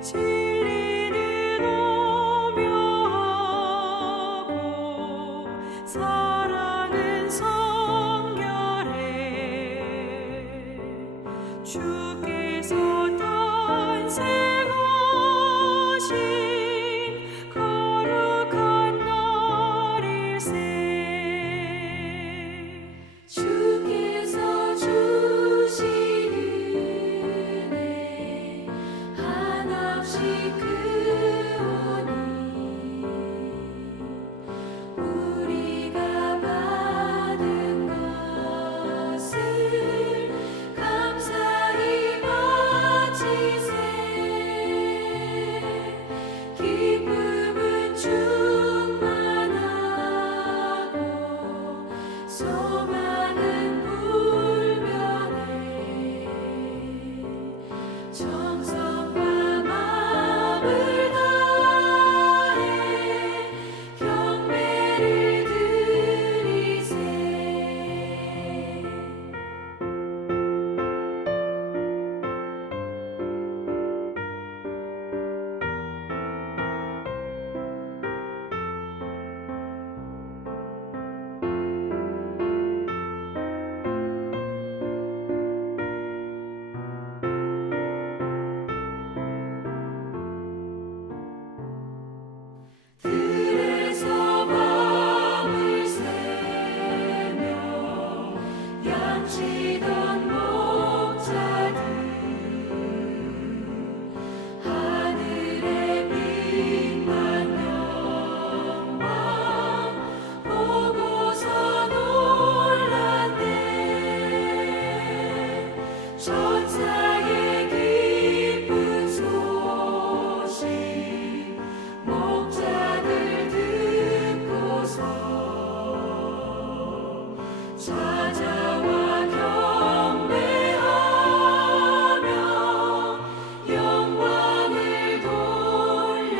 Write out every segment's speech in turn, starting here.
진리는 오묘하고 사랑은 성결해. 주께서 탄생하신 거룩한 날일세. 주께서 주신 은혜 한없이 크오니 우리가 받은 것을 감사히 바치세. 기쁨은 충만하고 소망은 불변해. 정성과 마음을 다해 경배를 드리세. 들에서 밤을 새며 양치던 목자들 하늘의 빛난 영광 보고서 놀랐네. 천사의 기쁜 소식 목자들 듣고서 찾아와 경배하며 영광을 돌렸네.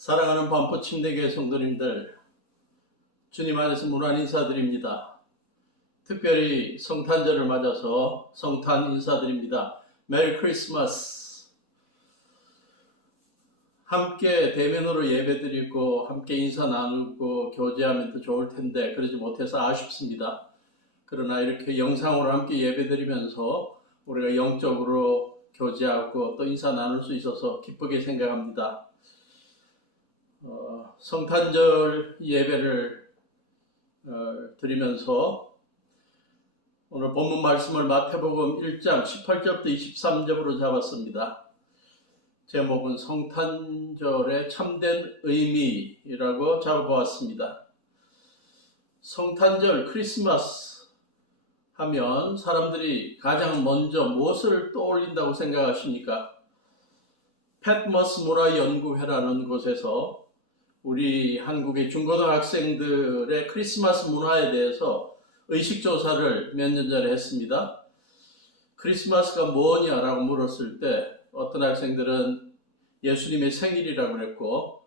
사랑하는 반포 침례교회 성도님들, 주님 안에서 문안 인사드립니다. 특별히 성탄절을 맞아서 성탄 인사드립니다. 메리 크리스마스. 함께 대면으로 예배드리고 함께 인사 나누고 교제하면 더 좋을 텐데 그러지 못해서 아쉽습니다. 그러나 이렇게 영상으로 함께 예배드리면서 우리가 영적으로 교제하고 또 인사 나눌 수 있어서 기쁘게 생각합니다. 성탄절 예배를 드리면서 오늘 본문 말씀을 마태복음 1장 18절부터 23절으로 잡았습니다. 제목은 성탄절의 참된 의미라고 잡아보았습니다. 성탄절, 크리스마스 하면 사람들이 가장 먼저 무엇을 떠올린다고 생각하십니까? 패트머스 문화연구회라는 곳에서 우리 한국의 중고등학생들의 크리스마스 문화에 대해서 의식조사를 몇 년 전에 했습니다. 크리스마스가 뭐냐라고 물었을 때 어떤 학생들은 예수님의 생일이라고 그랬고,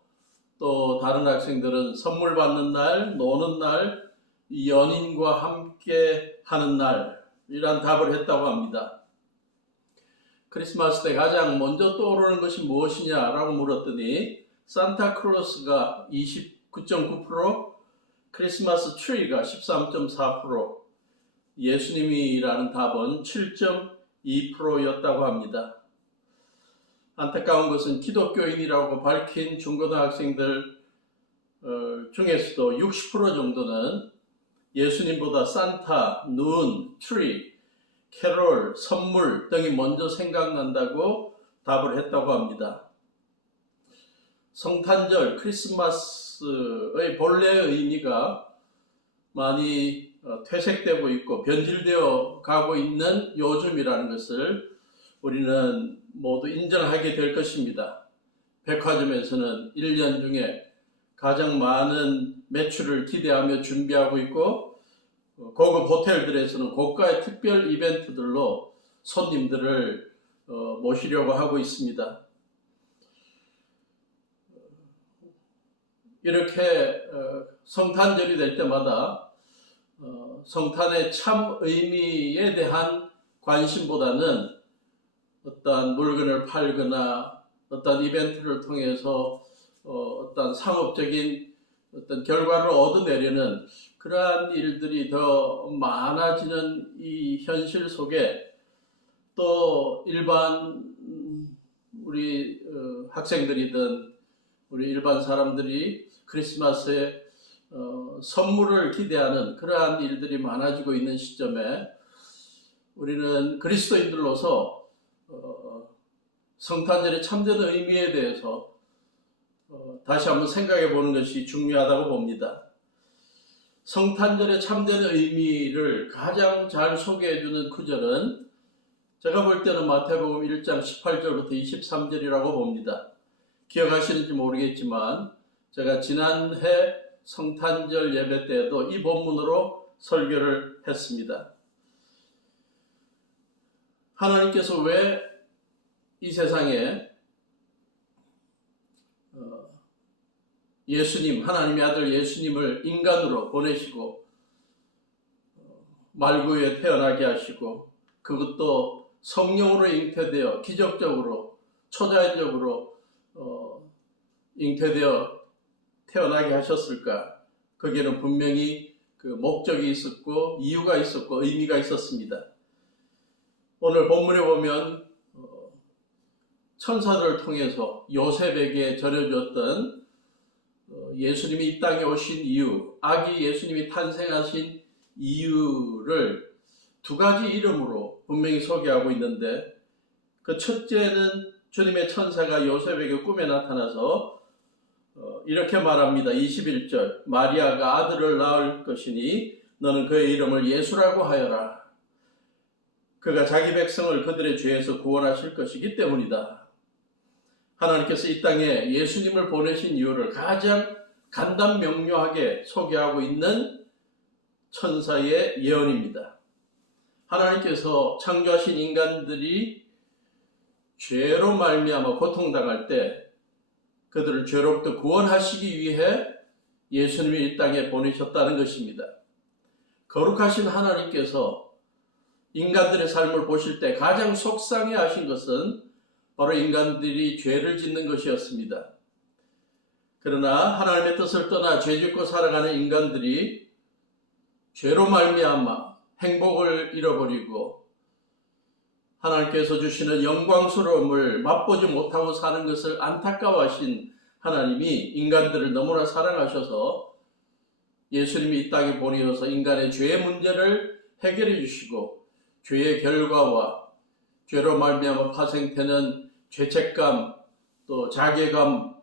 또 다른 학생들은 선물 받는 날, 노는 날, 연인과 함께 하는 날이란 답을 했다고 합니다. 크리스마스 때 가장 먼저 떠오르는 것이 무엇이냐라고 물었더니 산타클로스가 29.9%, 크리스마스 트리가 13.4%, 예수님이라는 답은 7.2%였다고 합니다. 안타까운 것은 기독교인이라고 밝힌 중고등학생들 중에서도 60% 정도는 예수님보다 산타, 눈, 트리, 캐롤, 선물 등이 먼저 생각난다고 답을 했다고 합니다. 성탄절, 크리스마스의 본래의 의미가 많이 퇴색되고 있고 변질되어 가고 있는 요즘이라는 것을 우리는 모두 인정하게 될 것입니다. 백화점에서는 1년 중에 가장 많은 매출을 기대하며 준비하고 있고, 고급 호텔들에서는 고가의 특별 이벤트들로 손님들을 모시려고 하고 있습니다. 이렇게 성탄절이 될 때마다 성탄의 참 의미에 대한 관심보다는 어떤 물건을 팔거나 어떤 이벤트를 통해서 어떤 상업적인 어떤 결과를 얻어내려는 그러한 일들이 더 많아지는 이 현실 속에 또 일반 우리 학생들이든 우리 일반 사람들이 크리스마스에 선물을 기대하는 그러한 일들이 많아지고 있는 시점에 우리는 그리스도인들로서 성탄절의 참된 의미에 대해서 다시 한번 생각해 보는 것이 중요하다고 봅니다. 성탄절의 참된 의미를 가장 잘 소개해 주는 구절은 제가 볼 때는 마태복음 1장 18절부터 23절이라고 봅니다. 기억하시는지 모르겠지만 제가 지난해 성탄절 예배 때에도 이 본문으로 설교를 했습니다. 하나님께서 왜 이 세상에 예수님, 하나님의 아들 예수님을 인간으로 보내시고 말구에 태어나게 하시고 그것도 성령으로 잉태되어 기적적으로 초자연적으로 잉태되어 태어나게 하셨을까? 거기에는 분명히 그 목적이 있었고 이유가 있었고 의미가 있었습니다. 오늘 본문에 보면 천사들을 통해서 요셉에게 전해줬던 예수님이 이 땅에 오신 이유, 아기 예수님이 탄생하신 이유를 두 가지 이름으로 분명히 소개하고 있는데, 그 첫째는 주님의 천사가 요셉에게 꿈에 나타나서 이렇게 말합니다. 21절, 마리아가 아들을 낳을 것이니 너는 그의 이름을 예수라고 하여라. 그가 자기 백성을 그들의 죄에서 구원하실 것이기 때문이다. 하나님께서 이 땅에 예수님을 보내신 이유를 가장 간단명료하게 소개하고 있는 천사의 예언입니다. 하나님께서 창조하신 인간들이 죄로 말미암아 고통당할 때 그들을 죄로부터 구원하시기 위해 예수님이 이 땅에 보내셨다는 것입니다. 거룩하신 하나님께서 인간들의 삶을 보실 때 가장 속상해 하신 것은 바로 인간들이 죄를 짓는 것이었습니다. 그러나 하나님의 뜻을 떠나 죄짓고 살아가는 인간들이 죄로 말미암아 행복을 잃어버리고 하나님께서 주시는 영광스러움을 맛보지 못하고 사는 것을 안타까워하신 하나님이 인간들을 너무나 사랑하셔서 예수님이 이 땅에 보내셔서 인간의 죄의 문제를 해결해 주시고 죄의 결과와 죄로 말미암아 파생되는 죄책감, 또 자괴감,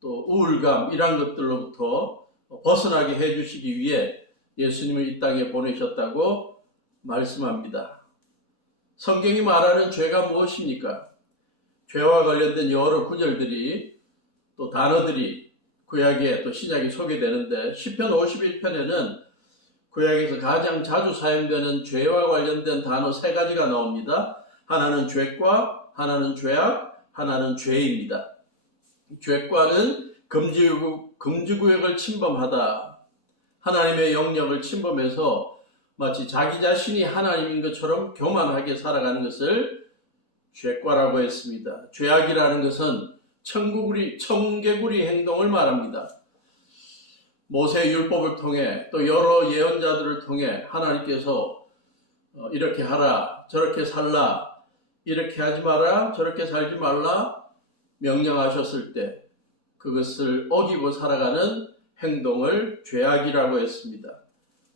또 우울감 이런 것들로부터 벗어나게 해주시기 위해 예수님을 이 땅에 보내셨다고 말씀합니다. 성경이 말하는 죄가 무엇입니까? 죄와 관련된 여러 구절들이 또 단어들이 구약에 또 신약에 소개되는데 시편 51편에는 구약에서 가장 자주 사용되는 죄와 관련된 단어 3가지가 나옵니다. 하나는 죄과, 하나는 죄악, 하나는 죄입니다. 죄과는 금지구역을 침범하다, 하나님의 영역을 침범해서 마치 자기 자신이 하나님인 것처럼 교만하게 살아가는 것을 죄과라고 했습니다. 죄악이라는 것은 청개구리 행동을 말합니다. 모세의 율법을 통해 또 여러 예언자들을 통해 하나님께서 이렇게 하라, 저렇게 살라, 이렇게 하지 마라, 저렇게 살지 말라 명령하셨을 때 그것을 어기고 살아가는 행동을 죄악이라고 했습니다.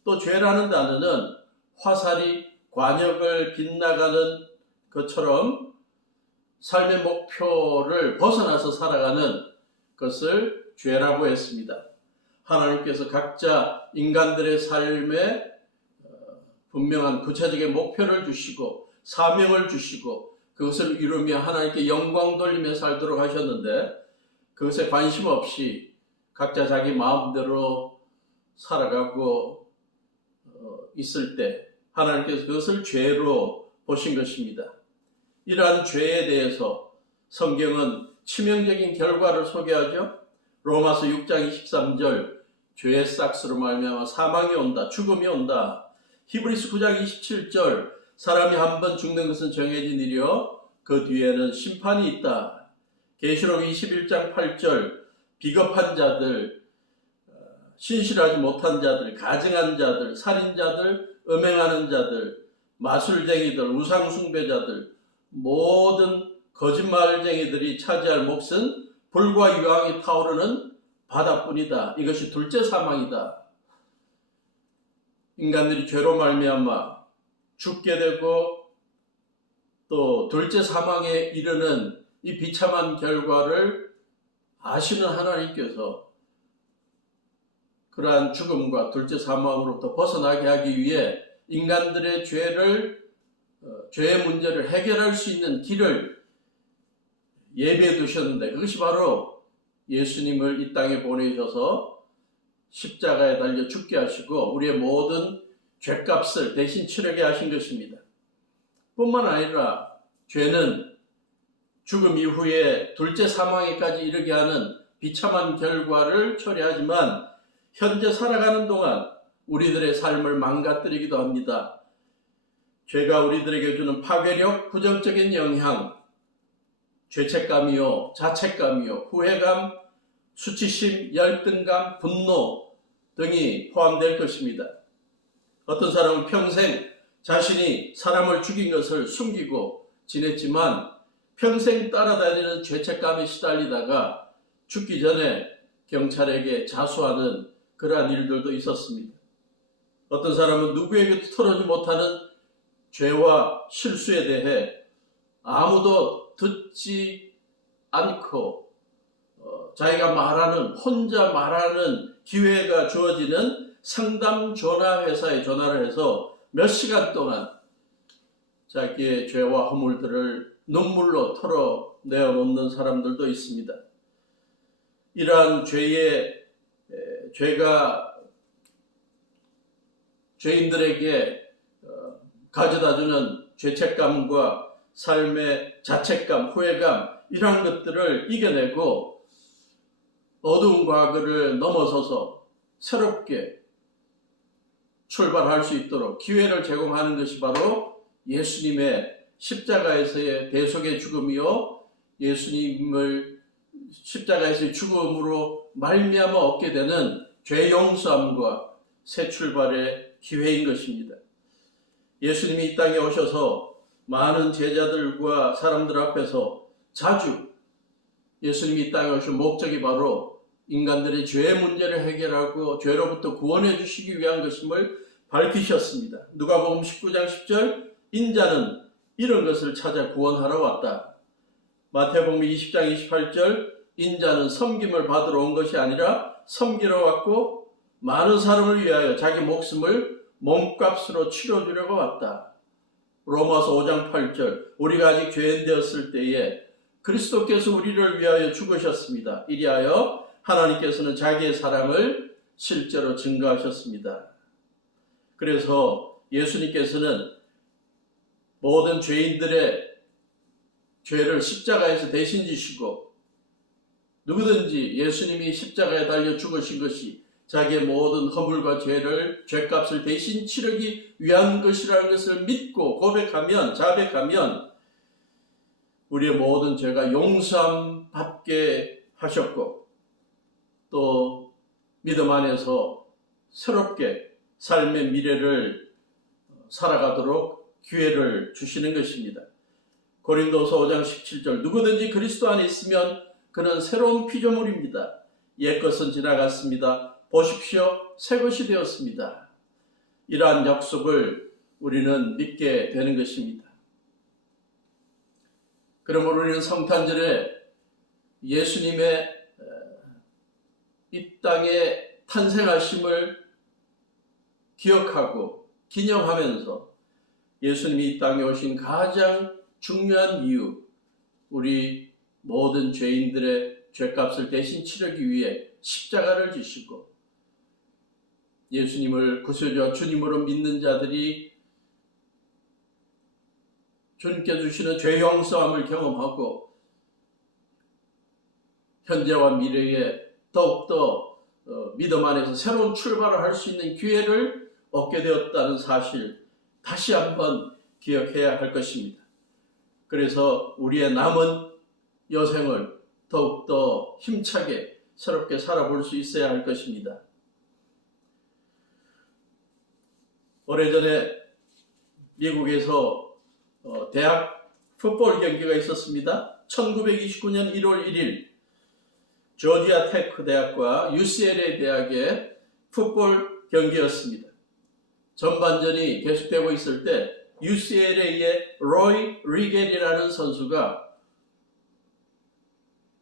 또 죄라는 단어는 화살이 관역을 빗나가는 것처럼 삶의 목표를 벗어나서 살아가는 것을 죄라고 했습니다. 하나님께서 각자 인간들의 삶에 분명한 구체적인 목표를 주시고 사명을 주시고 그것을 이루며 하나님께 영광 돌리며 살도록 하셨는데 그것에 관심 없이 각자 자기 마음대로 살아가고 있을 때 하나님께서 그것을 죄로 보신 것입니다. 이러한 죄에 대해서 성경은 치명적인 결과를 소개하죠. 로마서 6장 23절 죄의 싹스로 말미암아 사망이 온다, 죽음이 온다. 히브리서 9장 27절 사람이 한 번 죽는 것은 정해진 일이요 그 뒤에는 심판이 있다. 계시록 21장 8절 비겁한 자들, 신실하지 못한 자들, 가증한 자들, 살인자들, 음행하는 자들, 마술쟁이들, 우상숭배자들, 모든 거짓말쟁이들이 차지할 몫은 불과 유황이 타오르는 바다뿐이다. 이것이 둘째 사망이다. 인간들이 죄로 말미암아 죽게 되고 또 둘째 사망에 이르는 이 비참한 결과를 아시는 하나님께서 그러한 죽음과 둘째 사망으로부터 벗어나게 하기 위해 인간들의 죄의 문제를 해결할 수 있는 길을 예비해 두셨는데 그것이 바로 예수님을 이 땅에 보내셔서 십자가에 달려 죽게 하시고 우리의 모든 죄값을 대신 치르게 하신 것입니다. 뿐만 아니라 죄는 죽음 이후에 둘째 사망에까지 이르게 하는 비참한 결과를 초래하지만 현재 살아가는 동안 우리들의 삶을 망가뜨리기도 합니다. 죄가 우리들에게 주는 파괴력, 부정적인 영향, 죄책감이요, 자책감이요, 후회감, 수치심, 열등감, 분노 등이 포함될 것입니다. 어떤 사람은 평생 자신이 사람을 죽인 것을 숨기고 지냈지만 평생 따라다니는 죄책감에 시달리다가 죽기 전에 경찰에게 자수하는 그러한 일들도 있었습니다. 어떤 사람은 누구에게도 털어지 못하는 죄와 실수에 대해 아무도 듣지 않고 자기가 혼자 말하는 기회가 주어지는 상담 전화 회사에 전화를 해서 몇 시간 동안 자기의 죄와 허물들을 눈물로 털어내어 놓는 사람들도 있습니다. 이러한 죄가 죄인들에게 가져다주는 죄책감과 삶의 자책감, 후회감 이러한 것들을 이겨내고 어두운 과거를 넘어서서 새롭게 출발할 수 있도록 기회를 제공하는 것이 바로 예수님의 십자가에서의 대속의 죽음이요, 예수님을 십자가에서의 죽음으로 말미암아 얻게 되는 죄 용서함과 새 출발의 기회인 것입니다. 예수님이 이 땅에 오셔서 많은 제자들과 사람들 앞에서 자주 예수님이 이 땅에 오신 목적이 바로 인간들의 죄의 문제를 해결하고 죄로부터 구원해 주시기 위한 것임을 밝히셨습니다. 누가복음 19장 10절, 인자는 이런 것을 찾아 구원하러 왔다. 마태복음 20장 28절, 인자는 섬김을 받으러 온 것이 아니라 섬기러 왔고 많은 사람을 위하여 자기 목숨을 몸값으로 치러주려고 왔다. 로마서 5장 8절, 우리가 아직 죄인 되었을 때에 그리스도께서 우리를 위하여 죽으셨습니다. 이리하여 하나님께서는 자기의 사랑을 실제로 증거하셨습니다. 그래서 예수님께서는 모든 죄인들의 죄를 십자가에서 대신 지시고, 누구든지 예수님이 십자가에 달려 죽으신 것이 자기의 모든 허물과 죄를, 죄값을 대신 치르기 위한 것이라는 것을 믿고 고백하면, 자백하면 우리의 모든 죄가 용서함 받게 하셨고, 또 믿음 안에서 새롭게 삶의 미래를 살아가도록 기회를 주시는 것입니다. 고린도서 5장 17절, 누구든지 그리스도 안에 있으면 그는 새로운 피조물입니다. 옛것은 지나갔습니다. 보십시오, 새것이 되었습니다. 이러한 약속을 우리는 믿게 되는 것입니다. 그러므로 우리는 성탄절에 예수님의 이 땅에 탄생하심을 기억하고 기념하면서 예수님이 이 땅에 오신 가장 중요한 이유, 우리 모든 죄인들의 죄값을 대신 치르기 위해 십자가를 지시고 예수님을 구세주와 주님으로 믿는 자들이 주님께 주시는 죄 용서함을 경험하고 현재와 미래에 더욱더 믿음 안에서 새로운 출발을 할 수 있는 기회를 얻게 되었다는 사실, 다시 한번 기억해야 할 것입니다. 그래서 우리의 남은 여생을 더욱더 힘차게 새롭게 살아볼 수 있어야 할 것입니다. 오래전에 미국에서 대학 풋볼 경기가 있었습니다. 1929년 1월 1일 조지아 테크 대학과 UCLA 대학의 풋볼 경기였습니다. 전반전이 계속되고 있을 때 UCLA의 로이 리겔이라는 선수가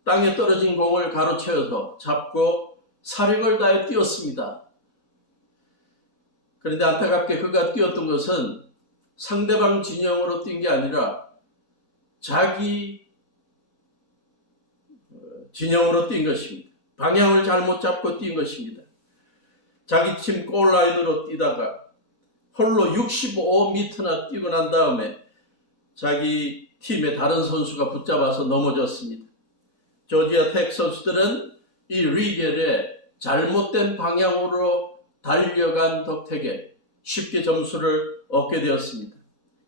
땅에 떨어진 공을 가로채어서 잡고 사력을 다해 뛰었습니다. 그런데 안타깝게 그가 뛰었던 것은 상대방 진영으로 뛴 게 아니라 자기 진영으로 뛴 것입니다. 방향을 잘못 잡고 뛴 것입니다. 자기 팀 골라인으로 뛰다가 홀로 65m나 뛰고 난 다음에 자기 팀의 다른 선수가 붙잡아서 넘어졌습니다. 조지아 텍 선수들은 이 리겔의 잘못된 방향으로 달려간 덕택에 쉽게 점수를 얻게 되었습니다.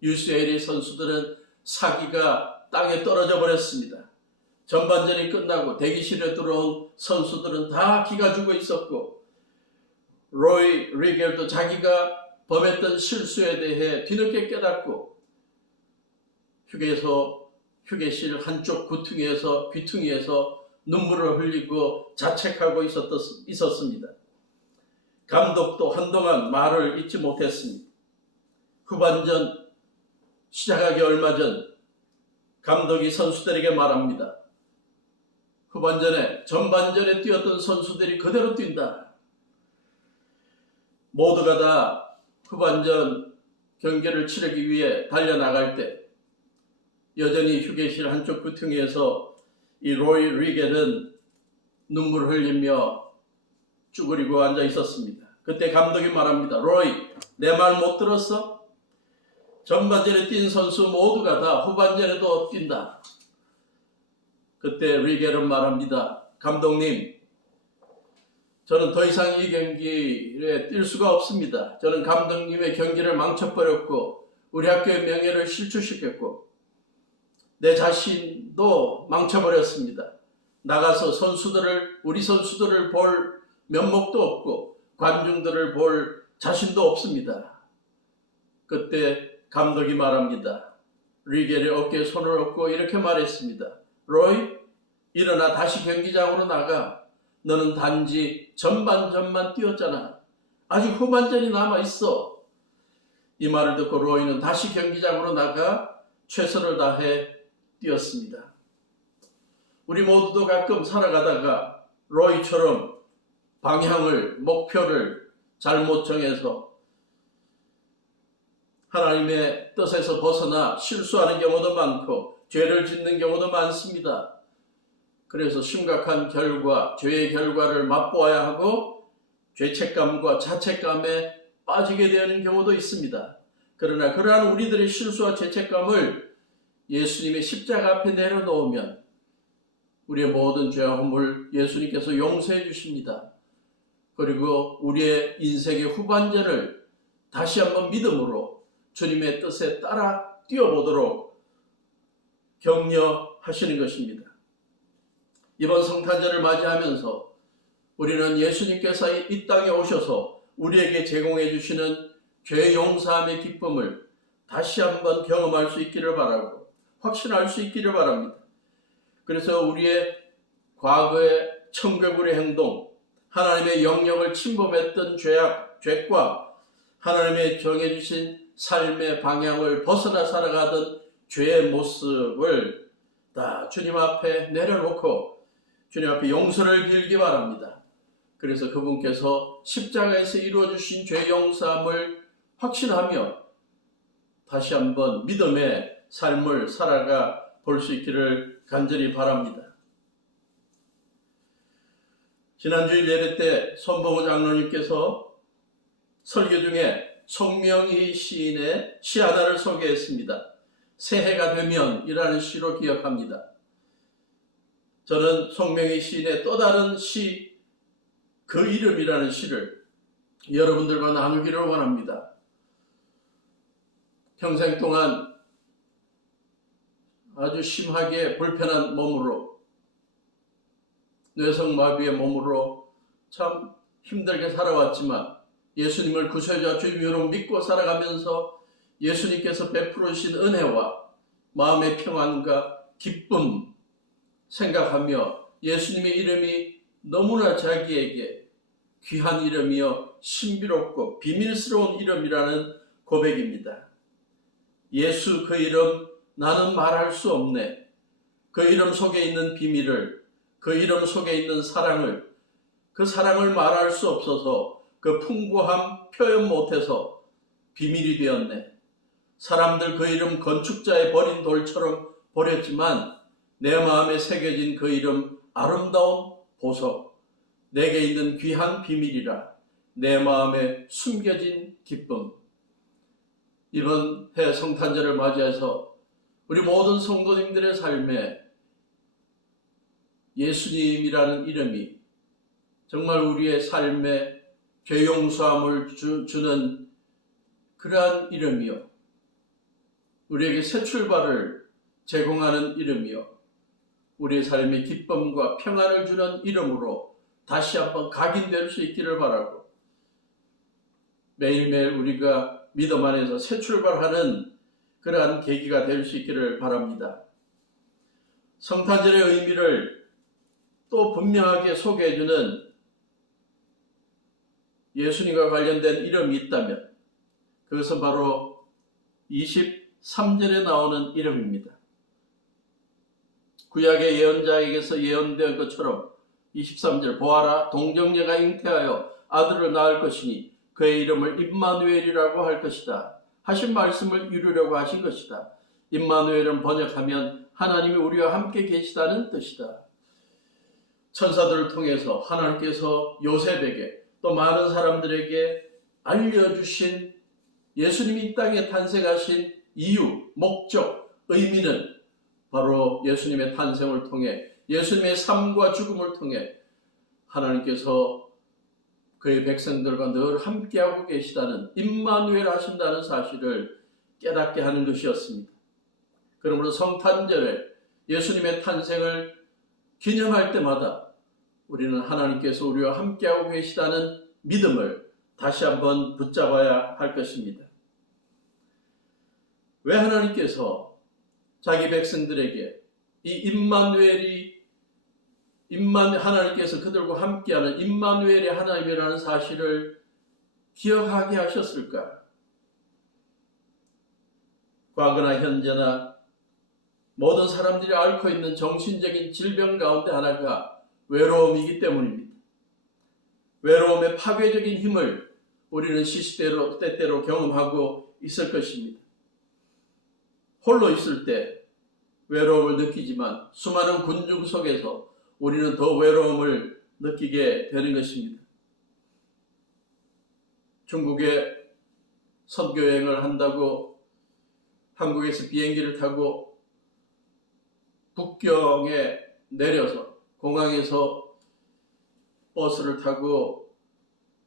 UCLA 선수들은 사기가 땅에 떨어져 버렸습니다. 전반전이 끝나고 대기실에 들어온 선수들은 다 기가 죽어 있었고, 로이 리겔도 자기가 범했던 실수에 대해 뒤늦게 깨닫고 휴게실 한쪽 귀퉁이에서 눈물을 흘리고 자책하고 있었습니다. 감독도 한동안 말을 잇지 못했습니다. 후반전 시작하기 얼마 전 감독이 선수들에게 말합니다. 전반전에 뛰었던 선수들이 그대로 뛴다. 모두가 다 후반전 경기를 치르기 위해 달려나갈 때 여전히 휴게실 한쪽 귀퉁이에서 이 로이 리겔은 눈물을 흘리며 쭈그리고 앉아 있었습니다. 그때 감독이 말합니다. 로이, 내 말 못 들었어? 전반전에 뛴 선수 모두가 다 후반전에도 뛴다. 그때 리겔은 말합니다. 감독님, 저는 더 이상 이 경기에 뛸 수가 없습니다. 저는 감독님의 경기를 망쳐버렸고 우리 학교의 명예를 실추시켰고 내 자신도 망쳐버렸습니다. 나가서 우리 선수들을 볼 면목도 없고 관중들을 볼 자신도 없습니다. 그때 감독이 말합니다. 리겔의 어깨에 손을 얹고 이렇게 말했습니다. 로이, 일어나 다시 경기장으로 나가. 너는 단지 전반전만 뛰었잖아. 아직 후반전이 남아있어. 이 말을 듣고 로이는 다시 경기장으로 나가 최선을 다해 뛰었습니다. 우리 모두도 가끔 살아가다가 로이처럼 목표를 잘못 정해서 하나님의 뜻에서 벗어나 실수하는 경우도 많고 죄를 짓는 경우도 많습니다. 그래서 심각한 죄의 결과를 맛보아야 하고 죄책감과 자책감에 빠지게 되는 경우도 있습니다. 그러나 그러한 우리들의 실수와 죄책감을 예수님의 십자가 앞에 내려놓으면 우리의 모든 죄와 허물 예수님께서 용서해 주십니다. 그리고 우리의 인생의 후반전을 다시 한번 믿음으로 주님의 뜻에 따라 뛰어보도록 격려하시는 것입니다. 이번 성탄절을 맞이하면서 우리는 예수님께서 이 땅에 오셔서 우리에게 제공해 주시는 죄 용서함의 기쁨을 다시 한번 경험할 수 있기를 바라고 확신할 수 있기를 바랍니다. 그래서 우리의 과거의 청개구리 행동, 하나님의 영역을 침범했던 죄과 하나님의 정해주신 삶의 방향을 벗어나 살아가던 죄의 모습을 다 주님 앞에 내려놓고 주님 앞에 용서를 빌기 바랍니다. 그래서 그분께서 십자가에서 이루어주신 죄 용서함을 확신하며 다시 한번 믿음의 삶을 살아가 볼 수 있기를 간절히 바랍니다. 지난주일 예배 때 손봉호 장로님께서 설교 중에 송명희 시인의 시 하나를 소개했습니다. 새해가 되면 이라는 시로 기억합니다. 저는 송명희 시인의 또 다른 시, 그 이름이라는 시를 여러분들과 나누기를 원합니다. 평생 동안 아주 심하게 불편한 몸으로, 뇌성마비의 몸으로 참 힘들게 살아왔지만 예수님을 구세주와 주님으로 믿고 살아가면서 예수님께서 베풀어 주신 은혜와 마음의 평안과 기쁨 생각하며 예수님의 이름이 너무나 자기에게 귀한 이름이요 신비롭고 비밀스러운 이름이라는 고백입니다. 예수 그 이름 나는 말할 수 없네. 그 이름 속에 있는 비밀을, 그 이름 속에 있는 사랑을, 그 사랑을 말할 수 없어서 그 풍부함 표현 못해서 비밀이 되었네. 사람들 그 이름 건축자의 버린 돌처럼 버렸지만 내 마음에 새겨진 그 이름 아름다운 보석, 내게 있는 귀한 비밀이라. 내 마음에 숨겨진 기쁨. 이번 해 성탄절을 맞이해서 우리 모든 성도님들의 삶에 예수님이라는 이름이 정말 우리의 삶에 죄 용서함을 주는 그러한 이름이요, 우리에게 새 출발을 제공하는 이름이요, 우리의 삶에 기쁨과 평안을 주는 이름으로 다시 한번 각인될 수 있기를 바라고, 매일매일 우리가 믿음 안에서 새 출발하는 그러한 계기가 될 수 있기를 바랍니다. 성탄절의 의미를 또 분명하게 소개해주는 예수님과 관련된 이름이 있다면 그것은 바로 23절에 나오는 이름입니다. 구약의 예언자에게서 예언된 것처럼 23절, 보아라 동정녀가 잉태하여 아들을 낳을 것이니 그의 이름을 임마누엘이라고 할 것이다 하신 말씀을 이루려고 하신 것이다. 임마누엘은 번역하면 하나님이 우리와 함께 계시다는 뜻이다. 천사들을 통해서 하나님께서 요셉에게 또 많은 사람들에게 알려주신 예수님이 이 땅에 탄생하신 이유, 목적, 의미는 바로 예수님의 탄생을 통해, 예수님의 삶과 죽음을 통해 하나님께서 그의 백성들과 늘 함께하고 계시다는 임마누엘 하신다는 사실을 깨닫게 하는 것이었습니다. 그러므로 성탄절에 예수님의 탄생을 기념할 때마다 우리는 하나님께서 우리와 함께하고 계시다는 믿음을 다시 한번 붙잡아야 할 것입니다. 왜 하나님께서 자기 백성들에게 이 하나님께서 그들과 함께하는 임마누엘의 하나님이라는 사실을 기억하게 하셨을까? 과거나 현재나 모든 사람들이 앓고 있는 정신적인 질병 가운데 하나가 외로움이기 때문입니다. 외로움의 파괴적인 힘을 우리는 시시때로 때때로 경험하고 있을 것입니다. 홀로 있을 때 외로움을 느끼지만 수많은 군중 속에서 우리는 더 외로움을 느끼게 되는 것입니다. 중국에 선교여행을 한다고 한국에서 비행기를 타고 북경에 내려서 공항에서 버스를 타고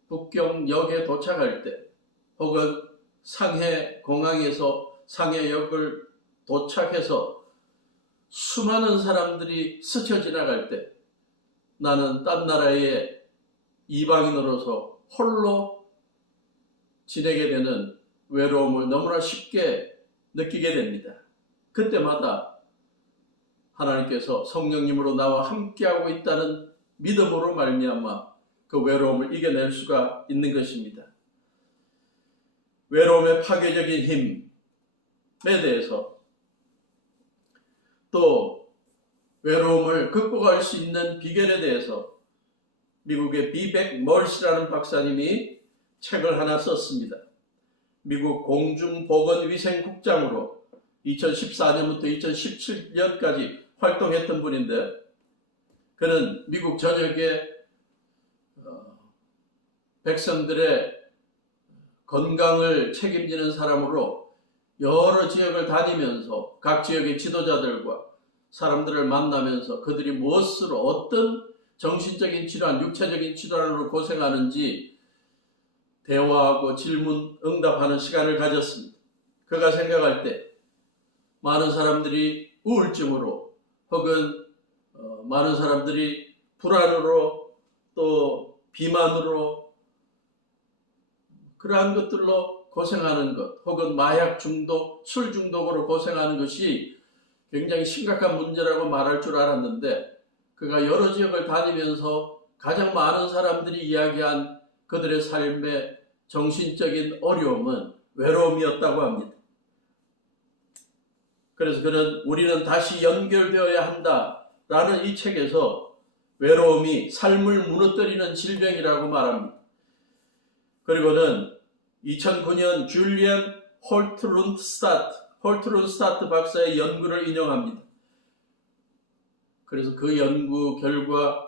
북경역에 도착할 때 혹은 상해 공항에서 상해역을 도착해서 수많은 사람들이 스쳐 지나갈 때 나는 딴 나라의 이방인으로서 홀로 지내게 되는 외로움을 너무나 쉽게 느끼게 됩니다. 그때마다 하나님께서 성령님으로 나와 함께하고 있다는 믿음으로 말미암아 그 외로움을 이겨낼 수가 있는 것입니다. 외로움의 파괴적인 힘에 대해서 또 외로움을 극복할 수 있는 비결에 대해서 미국의 비백 멀시라는 박사님이 책을 하나 썼습니다. 미국 공중보건위생국장으로 2014년부터 2017년까지 활동했던 분인데 그는 미국 전역의 백성들의 건강을 책임지는 사람으로 여러 지역을 다니면서 각 지역의 지도자들과 사람들을 만나면서 그들이 무엇으로 어떤 정신적인 질환, 육체적인 질환으로 고생하는지 대화하고 질문, 응답하는 시간을 가졌습니다. 그가 생각할 때 많은 사람들이 우울증으로 혹은 많은 사람들이 불안으로 또 비만으로 그러한 것들로 고생하는 것 혹은 마약 중독, 술 중독으로 고생하는 것이 굉장히 심각한 문제라고 말할 줄 알았는데 그가 여러 지역을 다니면서 가장 많은 사람들이 이야기한 그들의 삶의 정신적인 어려움은 외로움이었다고 합니다. 그래서 그는 우리는 다시 연결되어야 한다라는 이 책에서 외로움이 삶을 무너뜨리는 질병이라고 말합니다. 그리고는 2009년 줄리안 홀트룬스타트 박사의 연구를 인용합니다. 그래서 그 연구 결과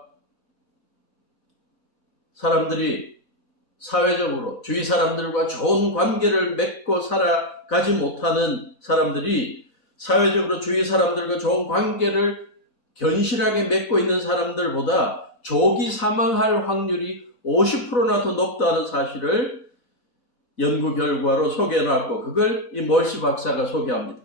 사람들이 사회적으로 주위 사람들과 좋은 관계를 맺고 살아가지 못하는 사람들이 사회적으로 주위 사람들과 좋은 관계를 견실하게 맺고 있는 사람들보다 조기 사망할 확률이 50%나 더 높다는 사실을 연구 결과로 소개해놨고 그걸 이 멀시 박사가 소개합니다.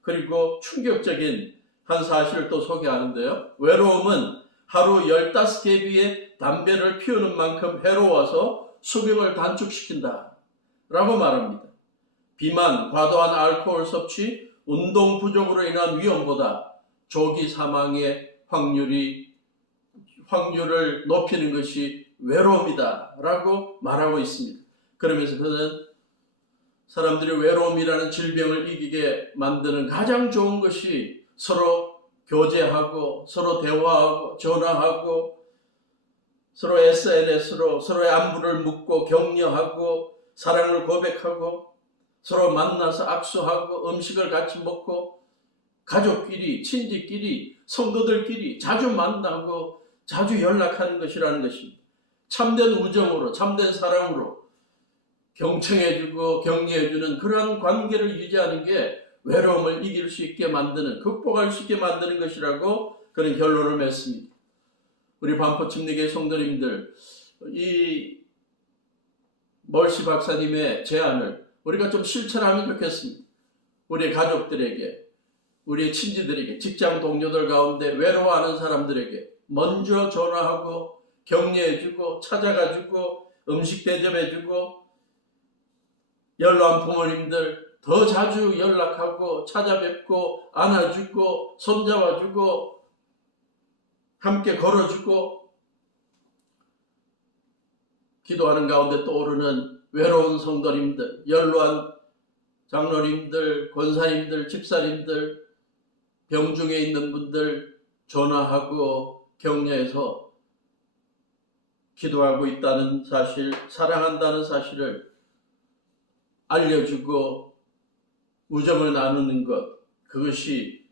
그리고 충격적인 한 사실을 또 소개하는데요. 외로움은 하루 15개비의 담배를 피우는 만큼 해로워서 수명을 단축시킨다 라고 말합니다. 비만, 과도한 알코올 섭취, 운동 부족으로 인한 위험보다 조기 사망의 확률을 높이는 것이 외로움이다 라고 말하고 있습니다. 그러면서 그는 사람들이 외로움이라는 질병을 이기게 만드는 가장 좋은 것이 서로 교제하고 서로 대화하고 전화하고 서로 SNS로 서로의 안부를 묻고 격려하고 사랑을 고백하고 서로 만나서 악수하고 음식을 같이 먹고 가족끼리 친지끼리 성도들끼리 자주 만나고 자주 연락하는 것이라는 것입니다. 참된 우정으로 참된 사랑으로 경청해주고 격려해주는 그러한 관계를 유지하는 게 외로움을 이길 수 있게 만드는 극복할 수 있게 만드는 것이라고 그런 결론을 맺습니다. 우리 반포침례교회 성도님들 이 멀시 박사님의 제안을 우리가 좀 실천하면 좋겠습니다. 우리의 가족들에게, 우리의 친지들에게, 직장 동료들 가운데 외로워하는 사람들에게 먼저 전화하고 격려해주고 찾아가주고 음식 대접해주고, 연로한 부모님들 더 자주 연락하고 찾아뵙고 안아주고 손잡아주고 함께 걸어주고, 기도하는 가운데 떠오르는 외로운 성도님들, 연로한 장로님들, 권사님들, 집사님들, 병중에 있는 분들 전화하고 격려해서 기도하고 있다는 사실, 사랑한다는 사실을 알려주고 우정을 나누는 것, 그것이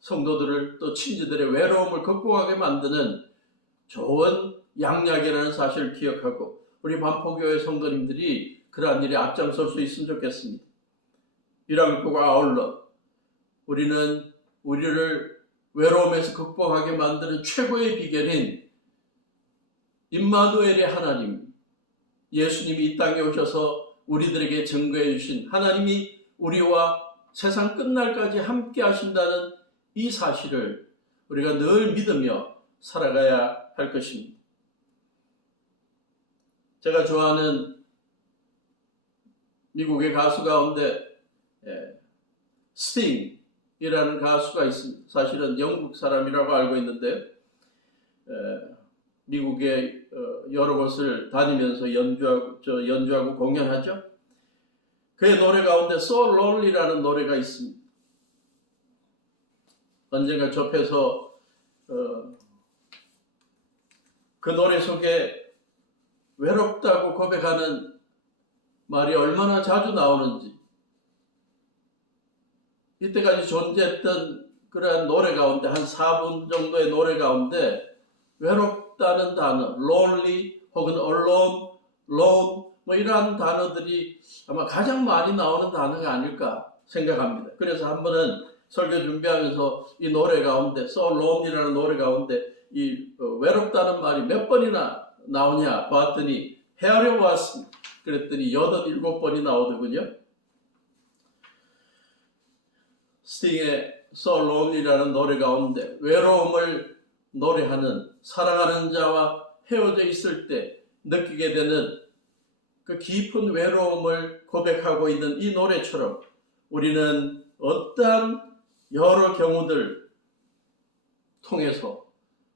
성도들을, 또 친지들의 외로움을 극복하게 만드는 좋은 양약이라는 사실을 기억하고 우리 반포교회 성도님들이 그러한 일에 앞장설 수 있으면 좋겠습니다. 이런 것과 아울러 우리는 우리를 외로움에서 극복하게 만드는 최고의 비결인 임마누엘의 하나님, 예수님이 이 땅에 오셔서 우리들에게 증거해 주신 하나님이 우리와 세상 끝날까지 함께 하신다는 이 사실을 우리가 늘 믿으며 살아가야 할 것입니다. 제가 좋아하는 미국의 가수 가운데 스팅이라는 가수가 있습니다. 사실은 영국 사람이라고 알고 있는데 미국의 여러 곳을 다니면서 연주하고 공연하죠. 그의 노래 가운데 So Lonely라는 노래가 있습니다. 언젠가 접해서 그 노래 속에 외롭다고 고백하는 말이 얼마나 자주 나오는지, 이때까지 존재했던 그러한 노래 가운데 한 4분 정도의 노래 가운데 외롭다는 단어, lonely 혹은 alone, lone 뭐 이러한 단어들이 아마 가장 많이 나오는 단어가 아닐까 생각합니다. 그래서 한 번은 설교 준비하면서 이 노래 가운데, So Lonely라는 노래 가운데 이 외롭다는 말이 몇 번이나 나오냐 봤더니 헤아려 보았습니다. 그랬더니 87번이 나오더군요. 스팅의 So Lonely라는 노래 가운데 외로움을 노래하는, 사랑하는 자와 헤어져 있을 때 느끼게 되는 그 깊은 외로움을 고백하고 있는 이 노래처럼 우리는 어떠한 여러 경우들 통해서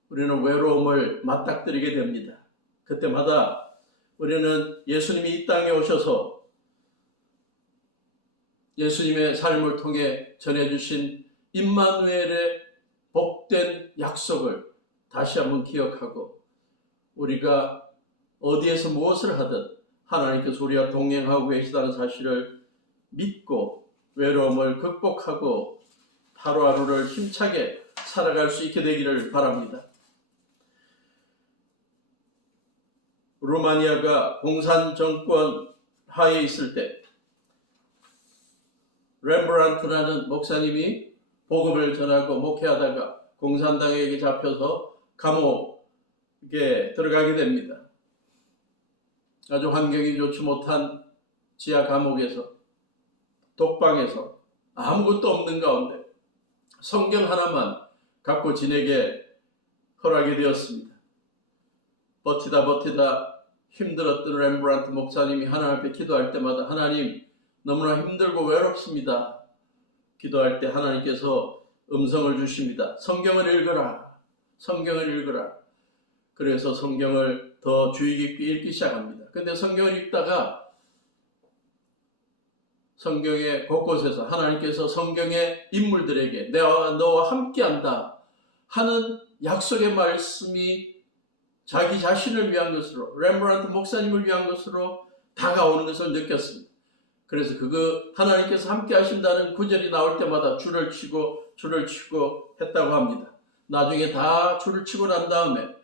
우리는 외로움을 맞닥뜨리게 됩니다. 그때마다 우리는 예수님이 이 땅에 오셔서 예수님의 삶을 통해 전해주신 임마누엘의 복된 약속을 다시 한번 기억하고, 우리가 어디에서 무엇을 하든 하나님께서 우리와 동행하고 계시다는 사실을 믿고 외로움을 극복하고 하루하루를 힘차게 살아갈 수 있게 되기를 바랍니다. 루마니아가 공산 정권 하에 있을 때 렘브란트라는 목사님이 복음을 전하고 목회하다가 공산당에게 잡혀서 감옥에 들어가게 됩니다. 아주 환경이 좋지 못한 지하 감옥에서, 독방에서 아무것도 없는 가운데 성경 하나만 갖고 지내게 허락이 되었습니다. 버티다 힘들었던 렘브란트 목사님이 하나님 앞에 기도할 때마다 하나님, 너무나 힘들고 외롭습니다. 기도할 때 하나님께서 음성을 주십니다. 성경을 읽어라. 성경을 읽어라. 그래서 성경을 더 주의 깊게 읽기 시작합니다. 근데 성경을 읽다가 성경의 곳곳에서 하나님께서 성경의 인물들에게 내가 너와 함께한다 하는 약속의 말씀이 자기 자신을 위한 것으로, 렘브란트 목사님을 위한 것으로 다가오는 것을 느꼈습니다. 그래서 하나님께서 함께 하신다는 구절이 나올 때마다 줄을 치고 했다고 합니다. 나중에 다 줄을 치고 난 다음에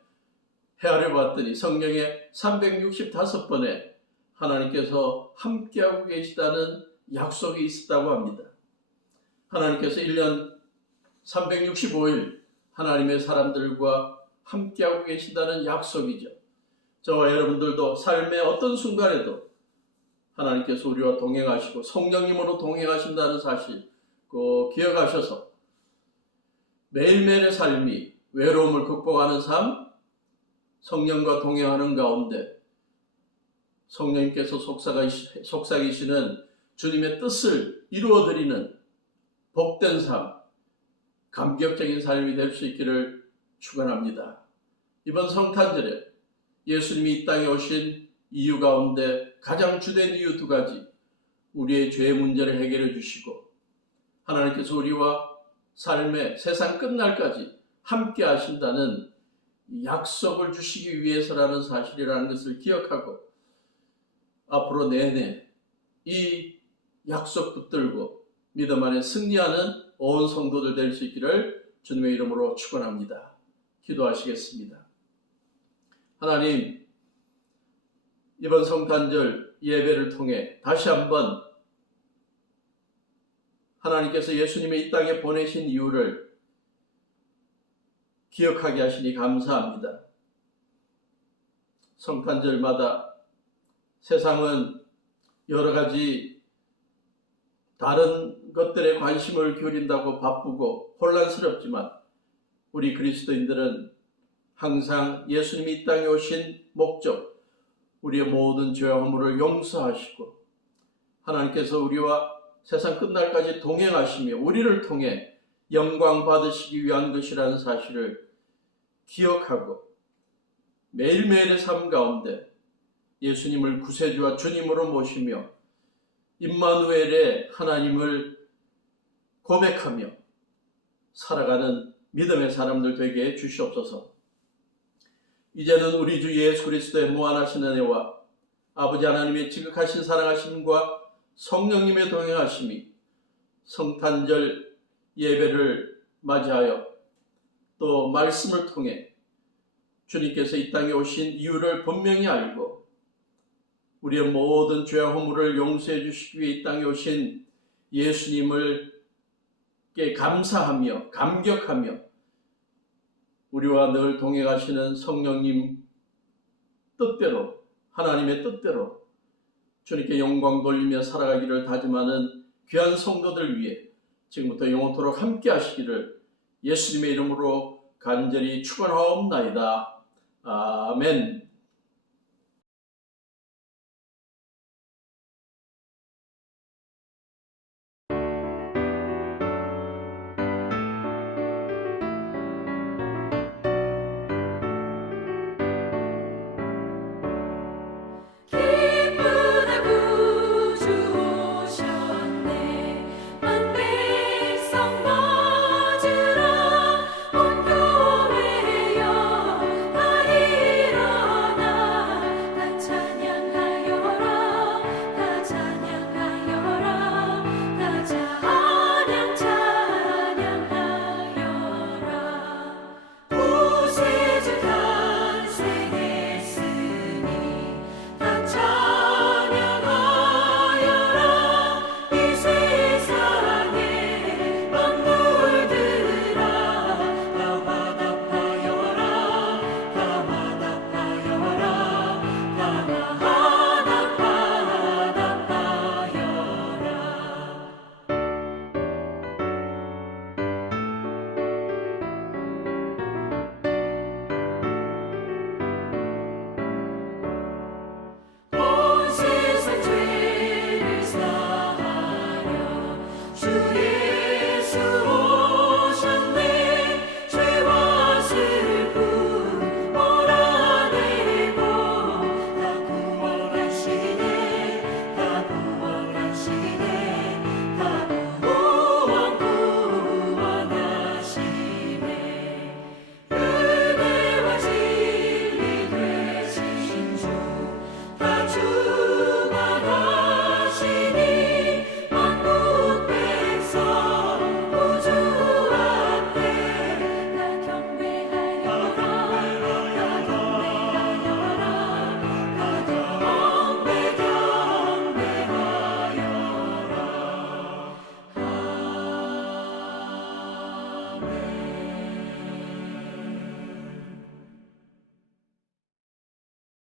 헤아려 봤더니 성경에 365번에 하나님께서 함께하고 계시다는 약속이 있었다고 합니다. 하나님께서 1년 365일 하나님의 사람들과 함께하고 계신다는 약속이죠. 저와 여러분들도 삶의 어떤 순간에도 하나님께서 우리와 동행하시고 성령님으로 동행하신다는 사실 꼭 기억하셔서 매일매일의 삶이 외로움을 극복하는 삶, 성령과 동행하는 가운데 성령님께서 속삭이시는 주님의 뜻을 이루어드리는 복된 삶, 감격적인 삶이 될 수 있기를 축원합니다. 이번 성탄절에 예수님이 이 땅에 오신 이유 가운데 가장 주된 이유 두 가지, 우리의 죄 문제를 해결해 주시고 하나님께서 우리와 삶의 세상 끝날까지 함께 하신다는 약속을 주시기 위해서라는 사실이라는 것을 기억하고 앞으로 내내 이 약속 붙들고 믿음 안에 승리하는 온 성도들 될 수 있기를 주님의 이름으로 축원합니다. 기도하시겠습니다. 하나님, 이번 성탄절 예배를 통해 다시 한번 하나님께서 예수님의 이 땅에 보내신 이유를 기억하게 하시니 감사합니다. 성탄절마다 세상은 여러 가지 다른 것들에 관심을 기울인다고 바쁘고 혼란스럽지만 우리 그리스도인들은 항상 예수님이 이 땅에 오신 목적, 우리의 모든 죄와 허물을 용서하시고 하나님께서 우리와 세상 끝날까지 동행하시며 우리를 통해 영광 받으시기 위한 것이라는 사실을 기억하고 매일매일의 삶 가운데 예수님을 구세주와 주님으로 모시며 임마누엘의 하나님을 고백하며 살아가는 믿음의 사람들 되게 해 주시옵소서. 이제는 우리 주 예수 그리스도의 무한하신 은혜와 아버지 하나님의 지극하신 사랑하심과 성령님의 동행하심이 성탄절 예배를 맞이하여 또 말씀을 통해 주님께서 이 땅에 오신 이유를 분명히 알고 우리의 모든 죄와 허물을 용서해 주시기 위해 이 땅에 오신 예수님을 감사하며 감격하며 우리와 늘 동행하시는 성령님 뜻대로 하나님의 뜻대로 주님께 영광 돌리며 살아가기를 다짐하는 귀한 성도들 위해 지금부터 영원토록 함께 하시기를 예수님의 이름으로 간절히 축원하옵나이다. 아멘.